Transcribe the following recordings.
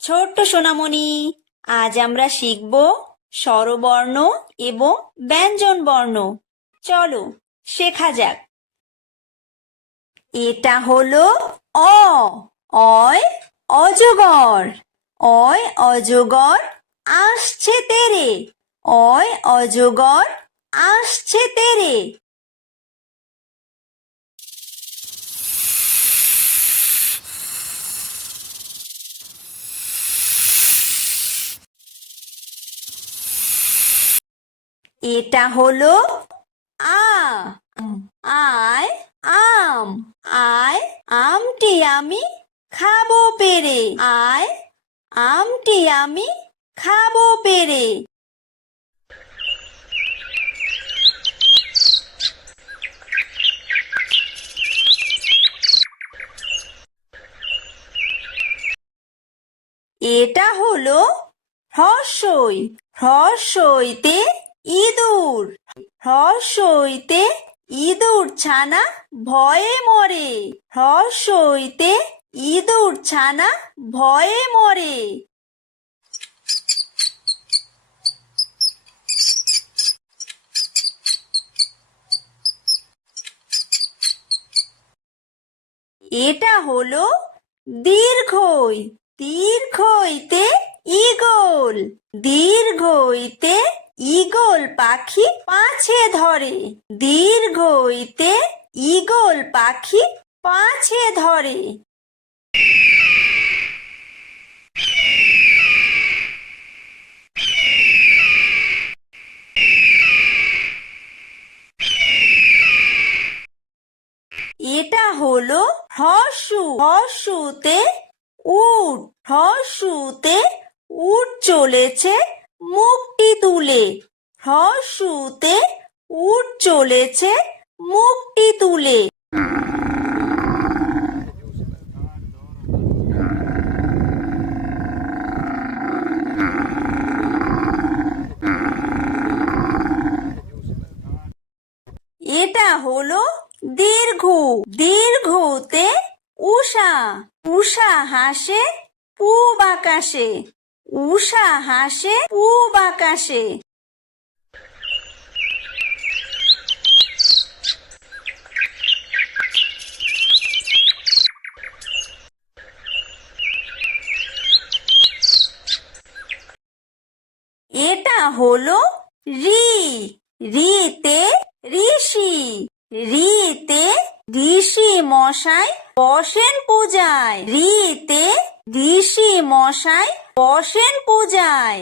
ছোট্ট সোনামণি, আজ আমরা শিখব স্বরবর্ণ এবং ব্যঞ্জন বর্ণ। চলো শেখা যাক। এটা হলো অ। অয় অজগর। অয় অজগর আসছে তেরে। অয় অজগর আসছে তেরে। এটা হলো আ। আয় আম। আয় আমটি আমি খাবো পেরে। আয় আমটি আমি খাবো পেরে। এটা হলো হ্রস্বই। হ্রস্বইতে ইঁদুর। হ্রস্বইতে ইঁদুর ছানা ভয়ে মরে। হ্রস্বইতে ইঁদুর ছানা ভয়ে মরে। এটা হলো দীর্ঘই। দীর্ঘইতে ঈগল। দীর্ঘইতে ঈগল পাখি পাছে ধরে। দীর্ঘইতে ঈগল পাখি পাছে ধরে। এটা হলো হ্রস্ব। হ্রস্বতে উট। হ্রস্বতে উট চলেছে মুখটি তুলে। হ্রস্বতে উট চলেছে মুখটি তুলে। এটা হলো দীর্ঘ। দীর্ঘতে উষা। উষা হাসে পূব আকাশে। উষা হাসে পূব আকাশে। এটা হলো ঋ। ঋতে ঋষি। ঋতে ঋষি মশাই বসেন পূজায়। ঋতে ঋষি মশাই বসেন পূজায়।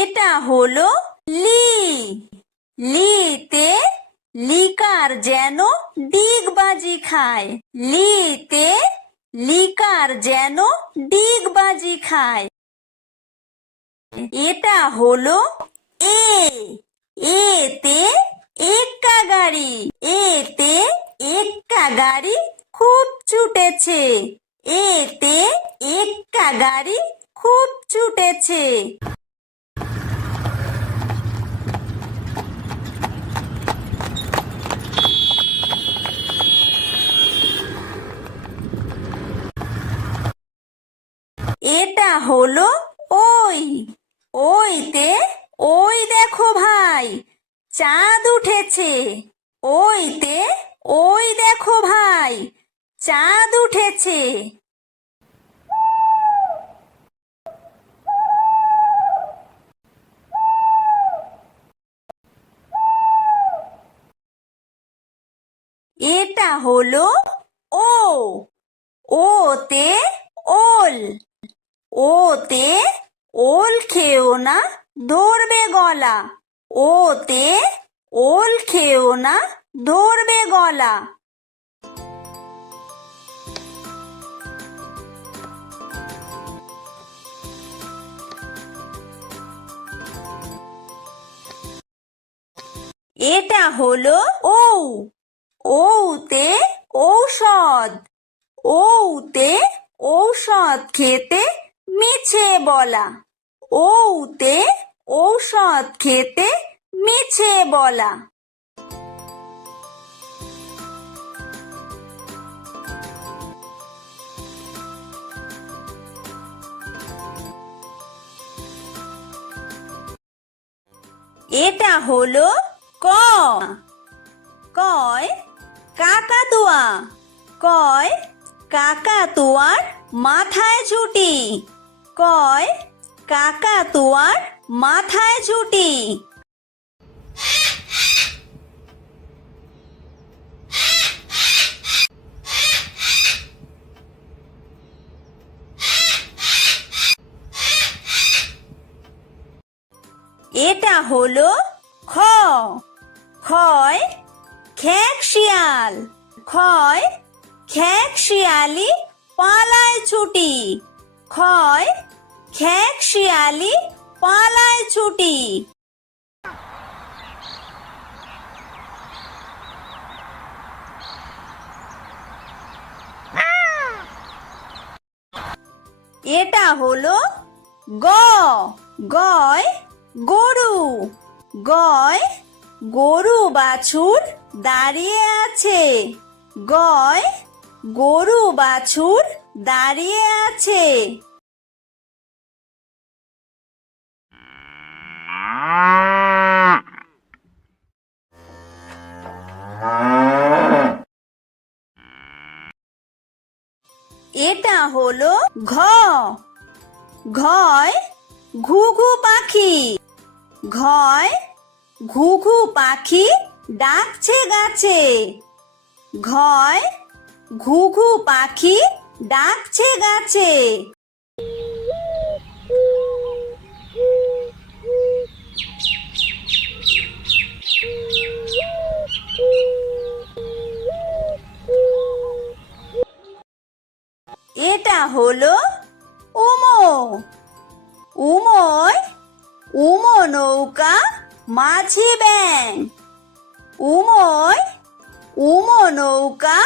এটা হলো লি। লিতে লিকার যেন ডিগবাজি খায়। লিতে লিকার যেন ডিগবাজি খায়। এটা হলো এ। এতে এক্কা গাড়ি। এতে এক্কা গাড়ি খুব ছুটেছে। এতে এক্কা গাড়ি খুব ছুটেছে। এটা হলো ওই। ওইতে ওই দেখো ভাই চাঁদ উঠেছে। ওইতে ওই দেখো ভাই চাঁদ উঠেছে। এটা হলো ও। ওতে ওল। ওতে ওল খেও না ধরবে গলা। ওতে ওল খেও না ধরবে গলা। এটা হলো ঔ। ঔতে ঔষধ। ঔতে ঔষধ খেতে মিছে বলা। ঔতে ঔষধ খেতে মিছে বলা। এটা হলো ক। কয় কাকাতুয়া। কয় কাকাতুয়ার মাথায় ঝুঁটি। কয় কাকাতুয়ার মাথায় ঝুঁটি। এটা হলো খ। খয় খেক শিয়াল। খয় খেক শিয়ালি পালায় ছুটি। খয় খেক শিয়ালি পালায় ছুটি। এটা হলো গ। গয় গরু। গয় গরু বাছুর দাঁড়িয়ে আছে। গয় গরু বাছুর দাঁড়িয়ে আছে। এটা হলো ঘ। ঘয় ঘুঘু পাখি। ঘয় ঘুঘু পাখি ডাকছে গাছে। ঘয় ঘুঘু পাখি ডাকছে গাছে। এটা হলো উমো। উমোয় উমো নৌকা মাঝি ব্যাং। উমোয় উমো নৌকা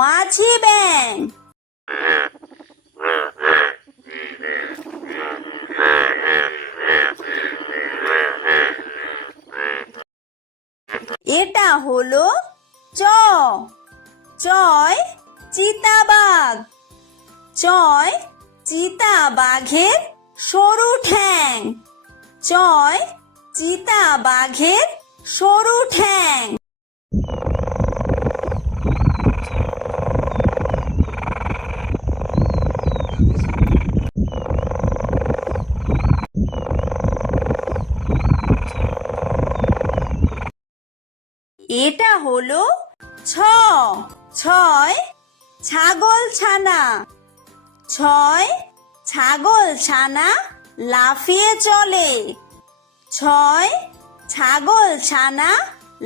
মাঝি ব্যাং। এটা হলো চ। চয় চিতাবাঘ। চয় চিতাবাঘের সরু ঠ্যাং। চয় চিতাবাঘের সরু ঠ্যাং। এটা হলো ছ। ছয় ছাগল ছানা। ছয় ছাগল ছানা লাফিয়ে চলে। ছয় ছাগল ছানা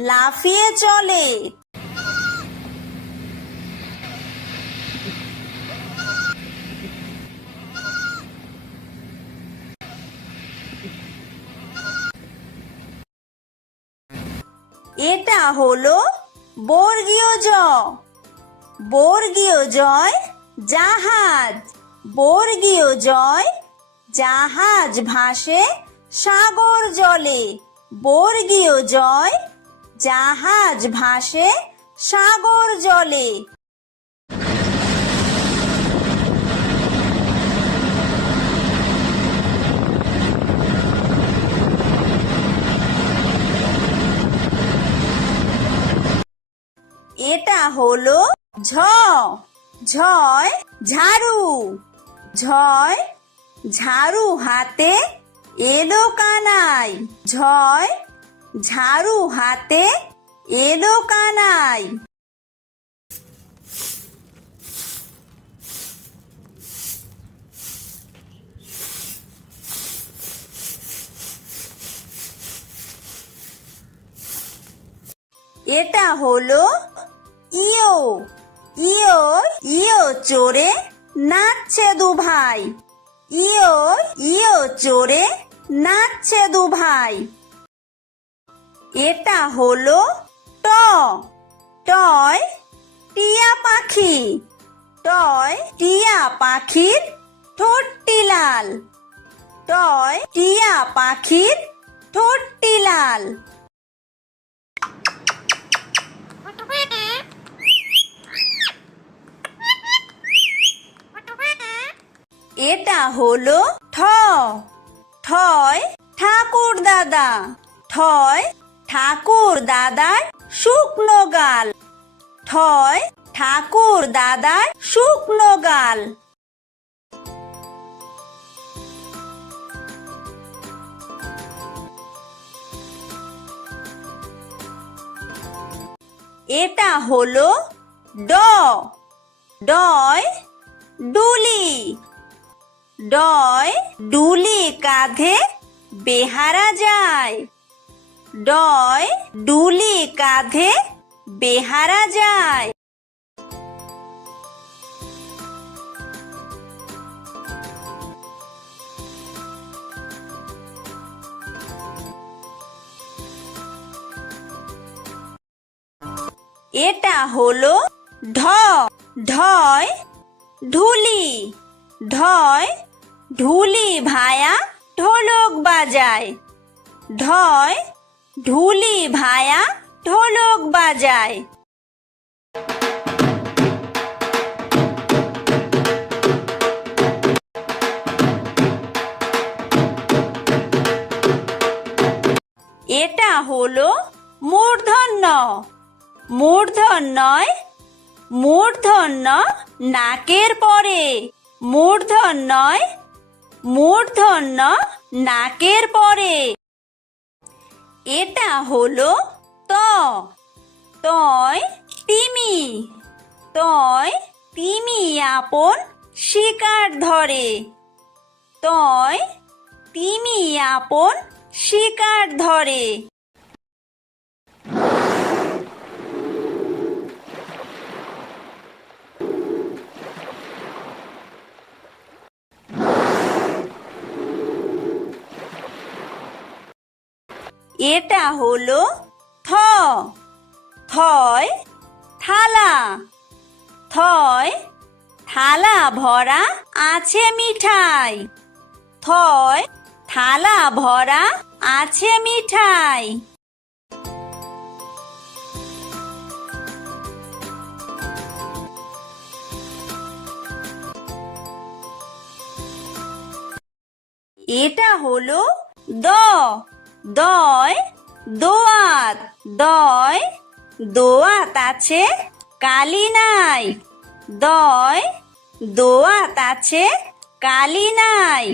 লাফিয়ে চলে। এটা হলো বর্গীয় জ। বর্গীয় জয় জাহাজ। বর্গীয় জয় জাহাজ ভাসে সাগর জলে। বর্গীয় জয় জাহাজ ভাসে সাগর জলে। এটা হলো ঝ। ঝয় ঝাড়ু। ঝয় ঝাড়ু হাতে এলো কানাই। ঝয় ঝাড়ু হাতে এলো কানাই। এটা হলো ইয়ো। ইয়ো ইয়ো চড়ে নাচছে দু ভাই। ইয়ো ইয়ো চড়ে নাচছে দু ভাই। এটা হলো ট। টয় টিয়া পাখি। টয় টিয়া পাখির ঠোঁট টিলা। লাল। টয় টিয়া পাখির ঠোঁটটি লাল। এটা হলো ঠ। ঠয় ঠাকুর দাদা। ঠয় ঠাকুর দাদার শুকনো গাল। ঠয় ঠাকুর দাদার শুকনো গাল। এটা হলো ড। ডয় ডুলি। ডয় ডুলি কাঁধে বেহারা যায়। ডয় ডুলি কাঁধে বেহারা যায়। এটা হলো ঢ। ঢয় ঢুলি। ঢয় ঢুলি ভায়া ঢোলক বাজায়। ঢয় ঢুলি ভায়া ঢোলক বাজায়। এটা হলো মূর্ধন্য। মূর্ধন্যয় মূর্ধন্য নাকের পরে। মূর্ধন্যয় মূর্ধন্য নাকের পরে। এটা হলো ত। তয় তিমি। তয় তিমি আপন শিকার ধরে। তয় তিমি আপন শিকার ধরে। এটা হলো থ। থয় থালা। থয় থালা ভরা আছে মিঠাই। থয় থালা ভরা আছে মিঠাই। এটা হলো দ। দয় দোয়াত। দয় দোয়াত আছে কালি নাই। দয় দোয়াত আছে কালি নাই।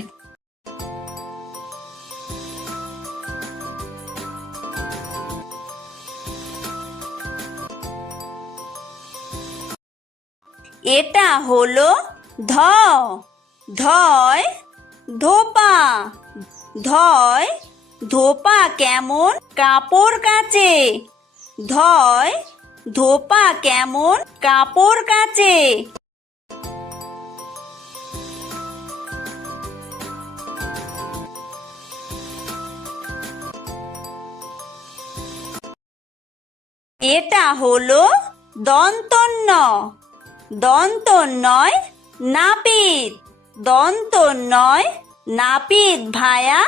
এটা হলো ধ। ধয় ধোপা। ধয় ধোপা কেমন কাপড় কাচে। ধয় ধোপা কেমন কাপড় কাচে। এটা হলো দন্তন্য। দন্তন্যয় নাপিত। দন্তন্যয় নাপিত ভায়া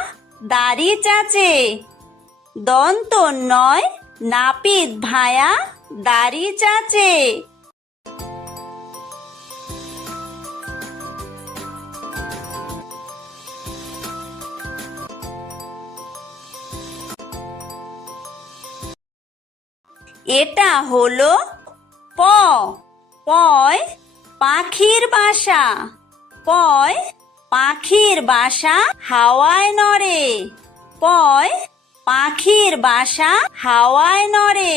দাড়ি চাচে। দন্তন্যয় নাপিত ভায়া দাড়ি চাচে। এটা হলো প। পয় পাখির বাসা। পয় পাখির বাসা হাওয়ায় নড়ে। পয় পাখির বাসা হাওয়ায় নড়ে।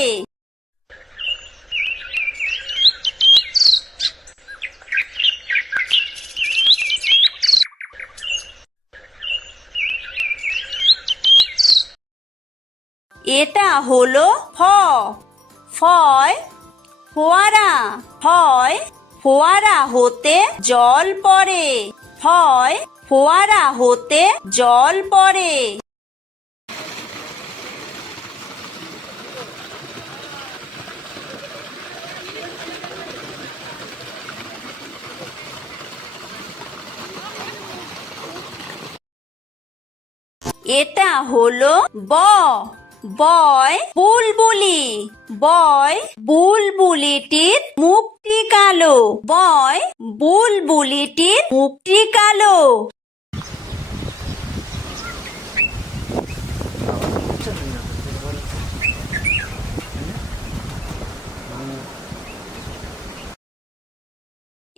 এটা হলো ফ। ফয় ফোয়ারা। ফয় ফোয়ারা হতে জল পড়ে। ফয় ফোয়ারা হতে জল পড়ে। এটা হলো ব, বয় বুলবুলি। বয় বুলবুলিটির মুখটি কালো। বয় বুলবুলিটির মুখটি কালো।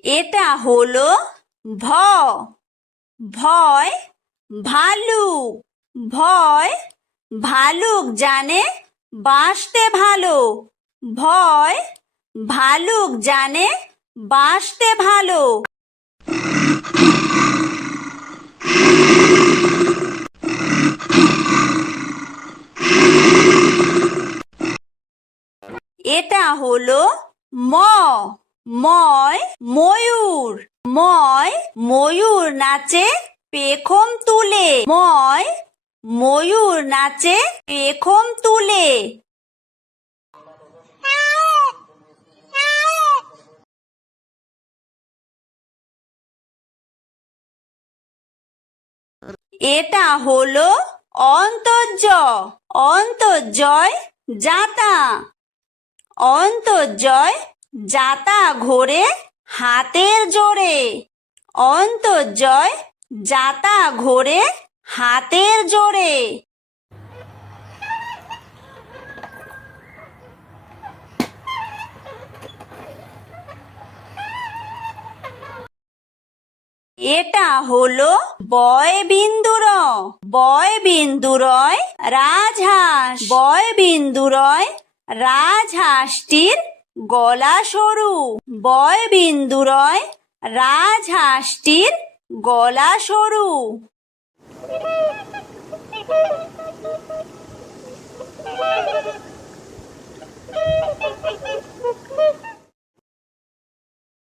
এটা হলো ভ, ভয় ভালুক। ভয় ভালুক জানে বাঁচতে ভালো। ভয় ভালুক জানে বাঁচতে ভালো। এটা হলো ম, ময় ময়ূর। ময় ময়ূর নাচে পেখম তুলে। ময় ময়ূর নাচে পেখম তুলে। এটা হলো অন্তর্য, অন্তর্জয় যাতা। অন্তর্জয় যাতা ঘোরে হাতের জোরে। অন্তর্জয় যাতা ঘোরে হাতের জোরে। এটা হলো বয় বিন্দুর, বয় বিন্দুরয় রাজহাঁস। বয় বিন্দুরয় রাজহাঁসটির গলা সরু। বয় বিন্দুরয় রাজহাঁসটির গলা সরু।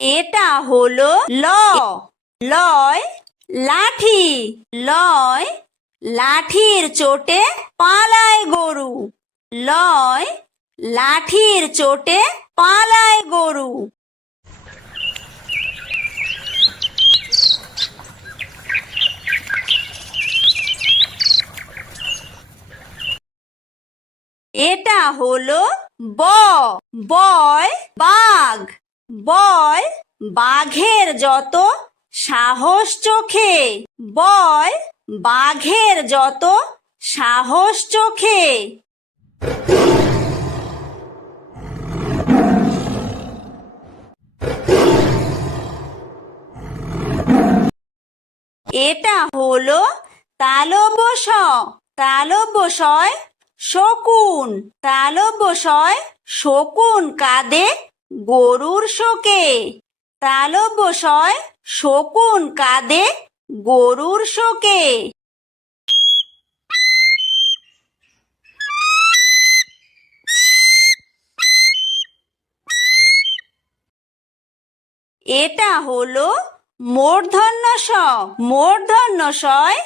এটা হলো ল, লয় লাঠি। লয় লাঠির চোটে পালায় গরু। লয় লাঠির চোটে পালায় গরু। এটা হলো ব, বয় বাঘ। বয় বাঘের যত সাহস চোখে। বয় বাঘের যত সাহস চোখে। এটা হলো তালব্য শ, তালব্য শয় শকুন। তালব্য শয় শকুন কাঁদে গরুর শোকে। তালব্য শয় শকুন কাঁদে গরুর শোকে। এটা হলো মূর্ধন্য ষ, মূর্ধন্য শয়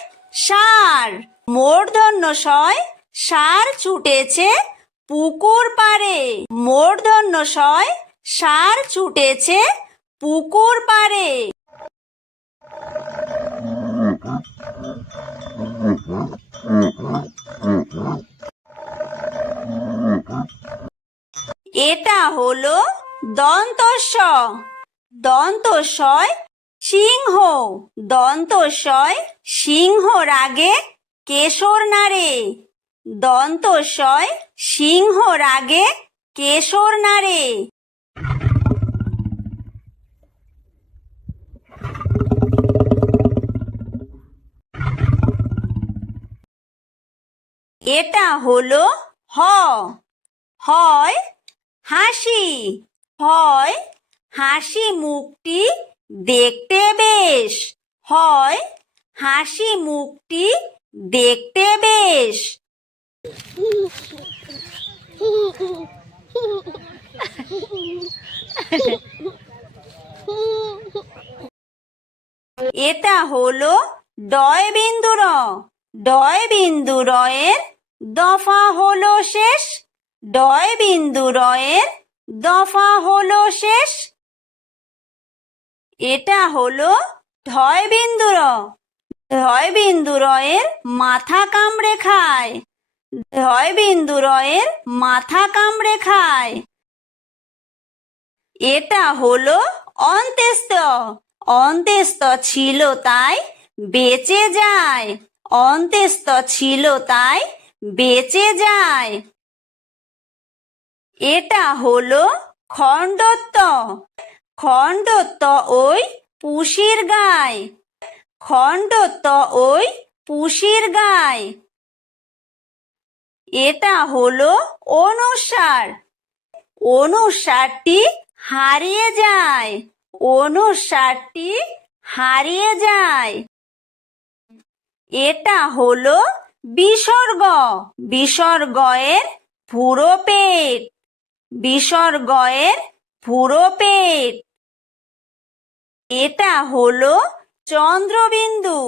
ষাঁড়। মূর্ধন্য শয় ষাঁড় ছুটেছে পুকুর পাড়ে। মূর্ধন্য শয় ষাঁড় ছুটেছে পুকুর পাড়ে। এটা হলো দন্তস্ব, দন্তস্বয় সিংহ। দন্তস্বয় সিংহ রাগে কেশর নাড়ে। দন্তস্বয় সিংহ রাগে কেশর নাড়ে। এটা হলো হ, হয় হাসি। হয় হাসি মুখটি দেখতে বেশ। হয় হাসি মুখটি দেখতে বেশ। এটা হলো ডয় বিন্দুর, ডয় বিন্দুরয়ের দফা হলো শেষ। ডয় বিন্দুরয়ের দফা হলো শেষ। এটা হলো ঢয় বিন্দুর, ঢয় বিন্দু রয়ের মাথা কামড়ে খায়। ঢয় বিন্দু রয়ের মাথা কামড়ে খায়। এটা হলো অন্ত্যেষ্ঠ। অন্ত্যেষ্ঠ ছিল তাই বেঁচে যায়। অন্ত্যেষ্ঠ ছিল তাই বেঁচে যায়। এটা হলো খণ্ডত্ব। খণ্ডত্ব ওই পুষির গায়। খণ্ডত্ব ওই পুষির গায়। এটা হলো অনুস্বার। অনুস্বারটি হারিয়ে যায়। অনুস্বারটি হারিয়ে যায়। এটা হলো বিসর্গ। বিসর্গ এর পুরো পেট। বিসর্গ এর পুরো পেট। এটা হলো চন্দ্রবিন্দু।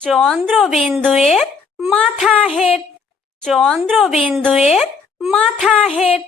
চন্দ্রবিন্দু এর মাথা হেড। চন্দ্রবিন্দু এর মাথা হেড।